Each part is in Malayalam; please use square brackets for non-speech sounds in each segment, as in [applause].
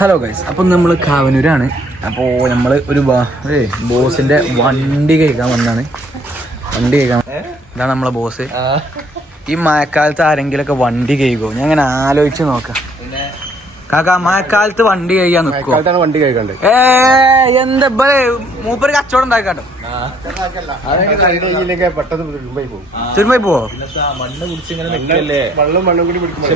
ഹലോ ഗൈസ് അപ്പം നമ്മൾ കാവനൂരാണ്. അപ്പോൾ നമ്മൾ ഒരു ഏ ബോസിന്റെ വണ്ടി കേൾക്കാൻ വന്നാണ്. വണ്ടി കേൾക്കാൻ ഇതാണ് നമ്മളെ ബോസ്. ഈ മഴക്കാലത്ത് ആരെങ്കിലൊക്കെ വണ്ടി കഴിക്കുമോ ഞാൻ അങ്ങനെ ആലോചിച്ച് നോക്കാം. കാക്ക മഴക്കാലത്ത് വണ്ടി കഴിക്കാൻ നിൽക്കുമോ വണ്ടി കഴിക്കണ്ട് ഏ എന്താ ഇപ്പൊ മൂപ്പര് കച്ചവടം ഉണ്ടാക്കാട്ടോ പെട്ടെന്ന് മുംബൈ പോകും. ചുരുമായി പോവോ? മണ്ണ് കുടിച്ച് ഇങ്ങനെ നിൽക്കല്ലേ വെള്ളം മണ്ണും കൂടി പിടിക്കുമ്പോൾ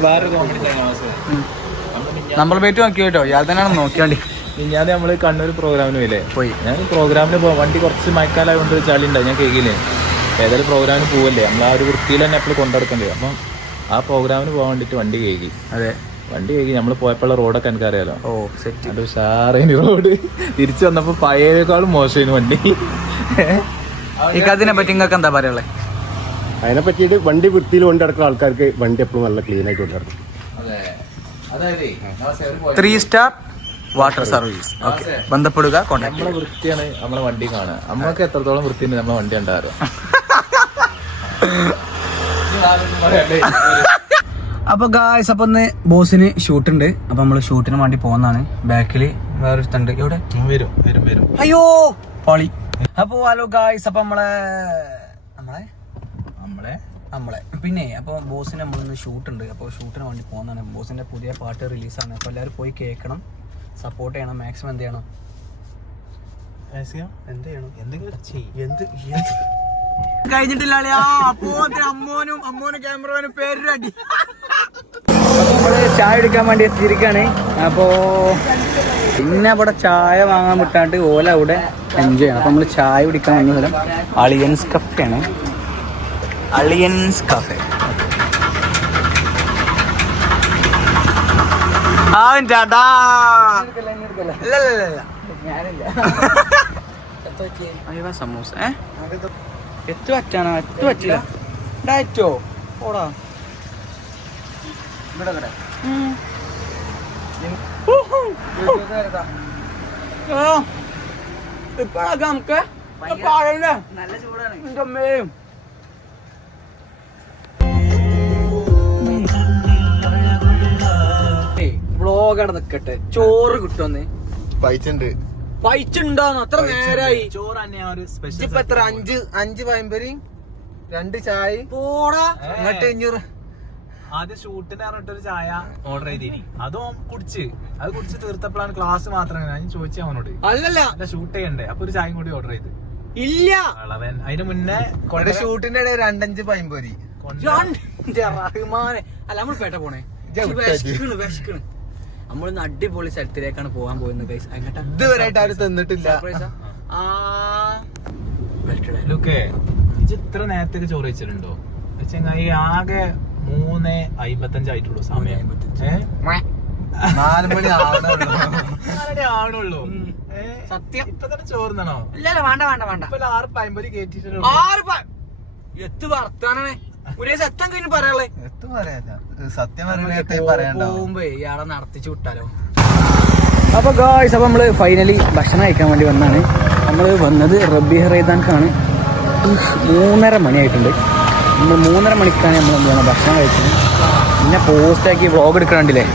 വേറെ പ്ലേറ്റ് നമ്മൾ പേറ്റ് നോക്കി കേട്ടോ ഇയാൾ തന്നെയാണ് നോക്കിയാണ്ടി. ഞാൻ നമ്മൾ കണ്ണൂർ പ്രോഗ്രാമിന് പോയില്ലേ? പോയി. ഞാൻ പ്രോഗ്രാമിന് പോകാം വണ്ടി കുറച്ച് മഴക്കാലമായതുകൊണ്ട് കൊണ്ട് ചളി ഉണ്ടാവും ഞാൻ കേൾക്കില്ലേ ഏതായാലും പ്രോഗ്രാമിന് പോവല്ലേ? നമ്മൾ ആ ഒരു വൃത്തിയിൽ തന്നെ എപ്പോഴും കൊണ്ടുനടക്കണ്ടേ അപ്പം ആ പ്രോഗ്രാമിന് പോകാൻ വേണ്ടിട്ട് വണ്ടി കേൾക്കി അതെ. വണ്ടി കേൾക്കി നമ്മൾ പോയപ്പോഴുള്ള റോഡൊക്കെ എനിക്കറിയാലോ? ഓ സെറ്റ് അത് ഉഷാറേനി റോഡ്. തിരിച്ചു വന്നപ്പോൾ പഴയതിനേക്കാളും മോശമായിരുന്നു വണ്ടി. അതിനെ പറ്റി നിങ്ങൾക്ക് എന്താ പറയുള്ളത് അതിനെ പറ്റിയിട്ട് വണ്ടി വൃത്തിയിൽ കൊണ്ടിടക്കുന്ന ആൾക്കാർക്ക് വണ്ടി എപ്പോഴും നല്ല ക്ലീൻ ആയിട്ട് കൊണ്ട് നടക്കും three star water service okay ബന്ധപ്പെടുക നമ്മളെ വൃത്തിയാണ് നമ്മളെ വണ്ടി കാണുക. നമ്മൾക്ക് എത്രത്തോളം വൃത്തി നമ്മളെ വണ്ടി ഉണ്ടായിരുന്നു അപ്പൊ ഗായ്സ് അപ്പൊ ഒന്ന് ബോസിന് ഷൂട്ട് ഉണ്ട് അപ്പൊ നമ്മൾ ഷൂട്ടിന് വേണ്ടി പോകുന്നതാണ്. ബാക്കിൽ വേറൊരു ഉണ്ട് എവിടെ? വരും വരും വരും. അയ്യോ പാളി. അപ്പൊ ഹലോ ഗായ്സ് അപ്പൊ നമ്മളെ നമ്മളെ. പിന്നെ അപ്പോൾ ബോസിന് നമ്മളിന്ന് ഷൂട്ട് ഉണ്ട് അപ്പോൾ ഷൂട്ടിന് വേണ്ടി പോകുന്നതാണ് ബോസിന്റെ പുതിയ പാട്ട് റിലീസാണ്. അപ്പോൾ എല്ലാവരും പോയി കേൾക്കണം. സപ്പോർട്ട് ചെയ്യണം. മാക്സിമം എന്ത് ചെയ്യണം? എന്ത് ചെയ്യണം? എന്തെങ്കിലും ചെയ്യും. എന്ത് കഴിഞ്ഞിട്ടില്ല അപ്പോ അമ്മോനും അമ്മോനും ക്യാമറമാനും അടി നമ്മൾ ചായ എടുക്കാൻ വേണ്ടി എത്തിയിരിക്കാണ്. അപ്പോ പിന്നെ അവിടെ ചായ വാങ്ങാൻ വിട്ടാണ്ട് ഓല അവിടെ എൻജോയ് ചെയ്യണം. അപ്പൊ നമ്മൾ ചായ കുടിക്കാൻ വന്ന സ്ഥലം അളിയൻസ് കഫയാണ് അളിയൻസ് കഫേ ആ ചേട്ടാ സമൂസ. എത്ത് പറ്റാണോ എത്ത് പറ്റില്ല. ഡയറ്റോ ഓടാ. ഇവിടെ കട ഇപ്പഴൊക്കെ നമുക്ക്. നല്ല ചൂടാണ്. അവിടെ നിക്കട്ടെ. ചോറ് കിട്ടുമെന്ന് പൈച്ചുണ്ട്. പൈച്ചുണ്ടോന്ന്. അത്ര നേരായി. ചോറ് തന്നെ ഒരു സ്പെഷ്യൽ ഇപ്പൊ എത്ര? അഞ്ച് അഞ്ച് പയമ്പരി രണ്ട് ചായ. പോടാ. എന്നിട്ട് അഞ്ഞൂറ് ആദ്യം ഷൂട്ടിന് പറഞ്ഞിട്ടൊരു ചായ ഓർഡർ ചെയ്തിനി. അതും കുടിച്ച്. അത് കുടിച്ച് തീർത്തപ്പോഴാണ് ക്ലാസ് മാത്രമേ ഞാൻ ചോദിച്ചു അവനോട്. അല്ലല്ല. അല്ല ഷൂട്ട് ചെയ്യണ്ടേ? അപ്പൊ ഒരു ചായയും കൂടി ഓർഡർ ചെയ്ത്. ഇല്ല. അളവൻ അതിന് മുന്നേ ഇവിടെ ഷൂട്ടിന്റെ ഇടയിൽ രണ്ടഞ്ച് പയമ്പൊരി. റഹ്മാനെ. അല്ല നമ്മൾ പേട്ട പോണേ. വിശക്കണ് വിശക്കണ്. നമ്മളിന്ന് അടിപൊളി സ്ഥലത്തിലേക്കാണ് പോകാൻ പോകുന്നത് ഗൈസ് അങ്ങോട്ടാ ഇതുവരെയായിട്ട് ആരും തന്നിട്ടില്ല. ഇത്ര നേരത്തേക്ക് ചോറ് വെച്ചിട്ടുണ്ടോ? ചെങ്ങായി ആകെ മൂന്ന് അമ്പത്തഞ്ചായിട്ടുള്ളൂ സമയം. ആണുള്ളൂ? നാല് മണി ആവണുള്ളൂ. സത്യം. ഇപ്പൊ തന്നെ ചോറുന്നണോ ഇല്ല വേണ്ട വേണ്ട വേണ്ട. ഇപ്പൊ ആറ് പമ്പരി കേട്ടിട്ടുണ്ട് ആറ് എത്ത് വർത്താനാണ്? ദിവസം എത്താൻ കഴിഞ്ഞ് പറയാളേ എത്തും പറയാ. സത്യം പറയണ്ടേ പോകുമ്പോ ഇയാളെ നടത്തിച്ചു വിട്ടാലോ? അപ്പൊ ഗായ്സ് അപ്പൊ നമ്മൾ ഫൈനലി ഭക്ഷണം കഴിക്കാൻ വേണ്ടി വന്നാണ്. നമ്മൾ വന്നത് റബ്ബി ഹറൈദാൻക്കാണ്. മൂന്നര മണിയായിട്ടുണ്ട്. നമ്മൾ മൂന്നര മണിക്കാണ് നമ്മൾ എന്താണ് ഭക്ഷണം കഴിച്ചത്. പിന്നെ പോസ്റ്റാക്കി വ്ളോഗ് എടുക്കണ്ടില്ലേ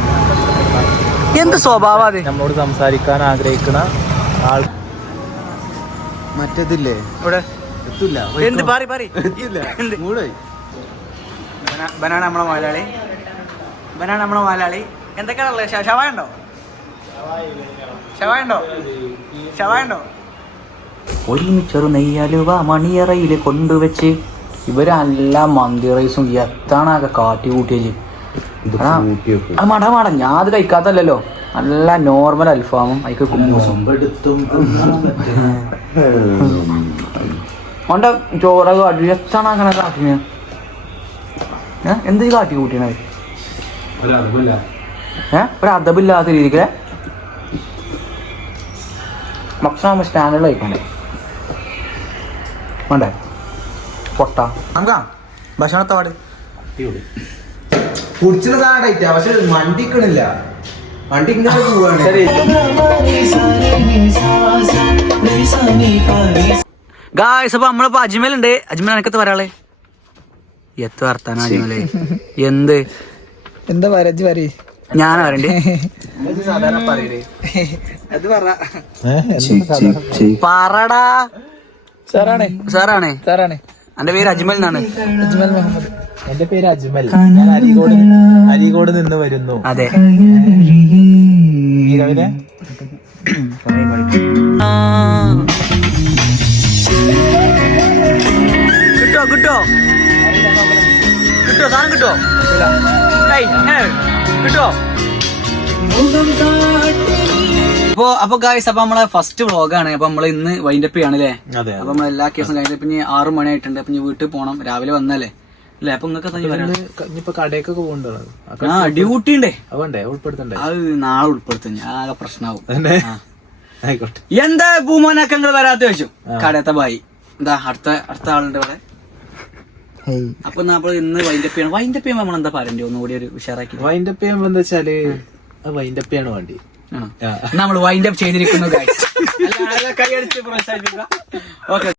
എന്ത് സ്വഭാവം അത്? നമ്മളോട് സംസാരിക്കാൻ ആഗ്രഹിക്കുന്ന ആൾ മറ്റേതില്ലേ? ഇവിടെ എത്തില്ല എന്ത്? പറ പറ. എത്തില്ല എന്ത്? ബനാന നമ്മളെ മലയാളി ബനാന നമ്മളെ മലയാളി എന്തൊക്കെയാണുള്ളത് ഷവായ ഉണ്ടോ? ഷവായ ഉണ്ടോ? ഷവായ ഉണ്ടോ? ഒരുമിച്ചൊരു നെയ്യാലുവ മണിയറയിൽ കൊണ്ടുവച്ച്. ഇവരെല്ലാം മന്തി റൈസും എത്താണൊക്കെ കാട്ടി കൂട്ടിയത് മട മട ഞാൻ അത് കഴിക്കാത്തല്ലോ നല്ല നോർമൽ അൽഫാമും അതിക്ക് കുമ്പൂസും ഓന്റെ [laughs] ചോറൊക്കെ എത്താണ് അങ്ങനെ കാട്ടിന് എന്ത് കാട്ടി കൂട്ടിയത് ഏ? ഒരു അതബില്ലാത്ത രീതിക്ക്? ഭക്ഷണം സ്റ്റാൻഡേർഡ് കഴിക്കണ്ടേ? വേണ്ടേ? പൊട്ട. നമുക്കാ ഭക്ഷണത്തോട് കുടിച്ചിട്ട് സാധനം പക്ഷെ വണ്ടിക്കണില്ല വണ്ടി ഇങ്ങനെ പോവാണ്. ഗായ്സ് അപ്പൊ നമ്മളിപ്പോ അജ്മലുണ്ട് അജ്മൽ എനിക്കത്ത് പറയാളെ എത്ത് വർത്താനം അജ്മലേ എന്ത്? എന്താ വരജ് പറയ്. ഞാൻ പറയണ്ടേ? അത് പറ. പറടാ. സാറാണേ. സാറാണേ? സാറാണേ. എന്റെ പേര് അജ്മൽ എന്നാണ്. അജ്മൽ മുഹമ്മദ്. എന്റെ പേര് അജ്മൽ. ഞാൻ അരികോട് അരികോട് നിന്ന് വരുന്നു. അതെ. ഈ കിട്ടോ? സാധനം കിട്ടോ? കിട്ടോ? അപ്പൊ അപ്പൊ ഗായ്സ് അപ്പൊ നമ്മളെ ഫസ്റ്റ് വ്ളോഗാണ് അപ്പൊ നമ്മൾ ഇന്ന് വൈൻഡപ്പ് ചെയ്യാണ് അല്ലേ അപ്പൊ നമ്മൾ എല്ലാ കേസും കഴിഞ്ഞിട്ട് ഇപ്പൊ ഇനി മണി മണിയായിട്ടുണ്ട്. അപ്പൊ വീട്ടിൽ പോണം. രാവിലെ വന്നല്ലേ? അല്ലെ? അപ്പൊ നിങ്ങൾക്ക് പോകണ്ടോ ആ ഡ്യൂട്ടി ഉണ്ടേ. അവണ്ടേ ഉൾപ്പെടുത്തണ്ടേ? അത് നാളെ ഉൾപ്പെടുത്തും. ആകെ പ്രശ്നമാവും എന്താ ഭൂമോനക്കങ്ങൾ വരാത്ത വെച്ചു കടയത്തെ ബായി എന്താ അടുത്ത അടുത്ത ആളുണ്ട് ഇവിടെ? അപ്പൊ നമ്മൾ ഇന്ന് വൈൻഡപ്പ് ചെയ്യണം. വൈൻഡപ്പ് ചെയ്യുമ്പോൾ നമ്മൾ എന്താ പറയണ്ടേ? ഒന്നുകൂടി ഒരു ഉഷാറാക്കി വൈൻഡപ്പ് ചെയ്യുമ്പോ എന്താ വെച്ചാൽ വൈൻഡപ്പ് ചെയ്യാണ് വേണ്ടി. നമ്മൾ വൈൻഡപ്പ് ചെയ്തിരിക്കുന്നു ഓക്കെ